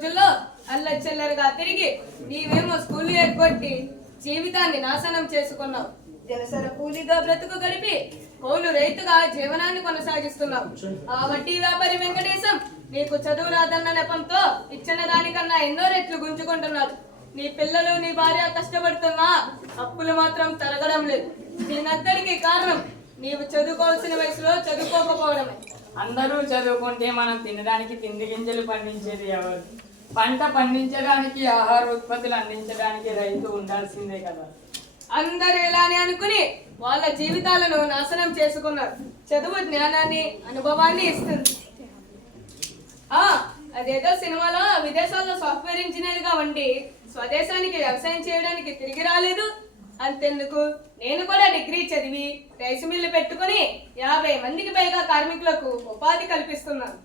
రోజుల్లో అల్లచెల్లరుగా తిరిగి నీవేమో స్కూల్ ఎగ్గొట్టి జీవితాన్ని నాశనం చేసుకున్నావు. దినసర కూలీగా బ్రతుకు గడిపి కౌలు రైతుగా జీవనాన్ని కొనసాగిస్తున్నావు. ఆ వడ్డీ వ్యాపారి వెంకటేశం నీకు చదువు రాదన్న నెపంతో ఇచ్చిన దానికన్నా ఎన్నో రెట్లు గుంజుకుంటున్నాడు. నీ పిల్లలు నీ భార్య కష్టపడుతున్నా అప్పులు మాత్రం తరగడం లేదు. దీనందరికీ కారణం నీవు చదువుకోవాల్సిన వయసులో చదువుకోకపోవడమే. అందరూ చదువుకుంటే మనం తినడానికి తిండి గింజలు పండించేది ఎవరు? పంట పండించడానికి ఆహార ఉత్పత్తులు అందించడానికి రైతు ఉండాల్సిందే కదా. అందరూ ఇలానే అనుకుని వాళ్ళ జీవితాలను నాశనం చేసుకున్నారు. చదువు జ్ఞానాన్ని అనుభవాన్ని ఇస్తుంది. ఆ అదేదో సినిమాలో విదేశాల్లో సాఫ్ట్వేర్ ఇంజనీర్గా ఉండి స్వదేశానికి వ్యవసాయం చేయడానికి తిరిగి రాలేదు. అంతెందుకు? నేను కూడా డిగ్రీ చదివి రైస్ మిల్లు పెట్టుకుని యాభై మందికి పైగా కార్మికులకు ఉపాధి కల్పిస్తున్నాను.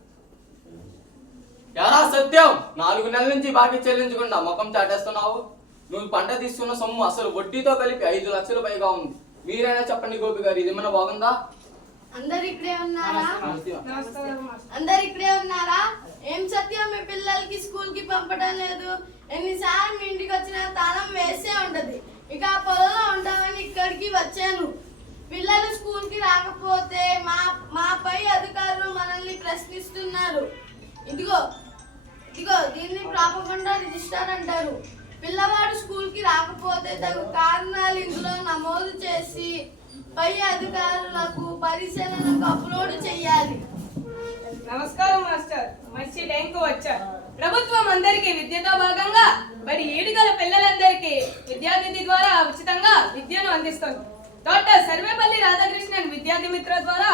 ఎరా సత్యం నాలుగు నెలల నుంచి బాకీ చెల్లించకుండా ముఖం చాటేస్తున్నావు? నువ్వు పంట తీసుకున్న సొమ్ము అసలు వడ్డీతో కలిపి ఐదు లక్షలు పైగా ఉంది. మీరైనా చెప్పండి గోపి గారు ఇది ఏమైనా బాగుందా? అందరు ఇక్కడే ఉన్నారా. అందరు ఇక్కడే ఉన్నారా? ఏం సత్యం మీ పిల్లలకి స్కూల్కి పంపడం లేదు. ఎన్నిసార్లు మీ ఇంటికి వచ్చిన తాళం వేసే ఉంటది. ఇక ఆ పొలంలో ఉంటామని ఇక్కడికి వచ్చాను. పిల్లలు స్కూల్కి రాకపోతే మా మా పై అధికారులు మనల్ని ప్రశ్నిస్తున్నారు. ఇదిగో ఇదిగో దీన్ని ప్రాపకుండా రిజిస్టర్ అంటారు. పిల్లవాడు స్కూల్కి రాకపోతే తగు కారణాలు ఇందులో నమోదు చేసి పై అధికారులకు పరిశీలనకు అప్లోడ్ చేయాలి. నమస్కారం మాస్టర్. మంచి టైంకు వచ్చారు ప్రభుత్వం అందరికీ విద్యతో భాగంగా మరి ఏడుగల పిల్లలందరికీ విద్యానిధి ద్వారా ఉచితంగా విద్యను అందిస్తుంది. డాక్టర్ సర్వేపల్లి రాధాకృష్ణన్ విద్యార్థి మిత్ర ద్వారా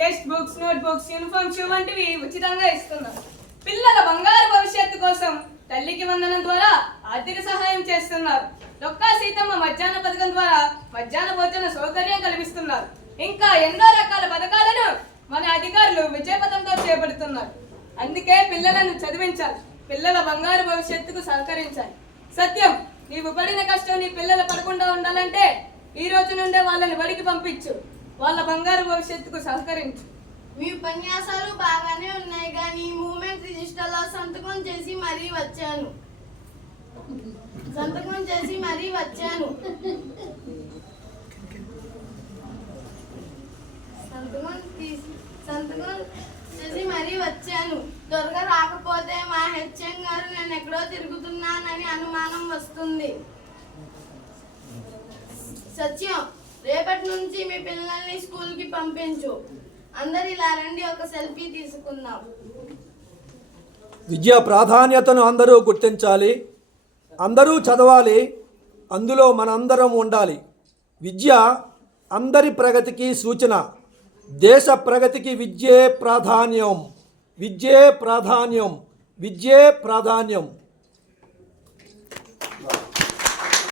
text books note books uniform shoe వంటివి ఉచితంగా ఇస్తున్నారు. పిల్లల బంగారు భవిష్యత్తు కోసం తల్లికి వందనం ద్వారా ఆర్థిక సహాయం చేస్తున్నారు. డొక్కా సీతమ్మ మధ్యాహ్న పథకం ద్వారా మధ్యాహ్న భోజన సౌకర్యం కల్పిస్తున్నారు ఇంకా ఎన్నో రకాల పథకాలను మన అధికారులు విజయపథంతో చేపడుతున్నారు. అందుకే పిల్లలను చదివించాలి పిల్లల బంగారు భవిష్యత్తుకు సహకరించాలి. సత్యం నీవు పడిన కష్టం నీ పిల్లలు పడకుండా ఉండాలంటే ఈ రోజు నుండే వాళ్ళని బడికి పంపించు. వాళ్ళ బంగారు భవిష్యత్తుకు సహకరించు. మీ ఉపన్యాసాలు బాగానే ఉన్నాయి కానీ మూమెంట్ రిజిస్టర్లో సంతకం చేసి మరీ వచ్చాను. సంతకం చేసి మరీ వచ్చాను. సంతకం తీసి సంతకం చేసి మరీ వచ్చాను. త్వరగా రాకపోతే మా హెచ్ఎం గారు నేను ఎక్కడో తిరుగుతున్నానని అనుమానం వస్తుంది. సత్యం రేపటి నుంచి మీ పిల్లల్ని స్కూల్కి పంపించు. అందరు ఇలా రండి ఒక సెల్ఫీ తీసుకుందాం. విద్యా ప్రాధాన్యతను అందరూ గుర్తించాలి అందరూ చదవాలి అందులో మనందరం ఉండాలి. విద్య అందరి ప్రగతికి సూచన దేశ ప్రగతికి విద్యే ప్రాధాన్యం విద్యే ప్రాధాన్యం విద్యే ప్రాధాన్యం.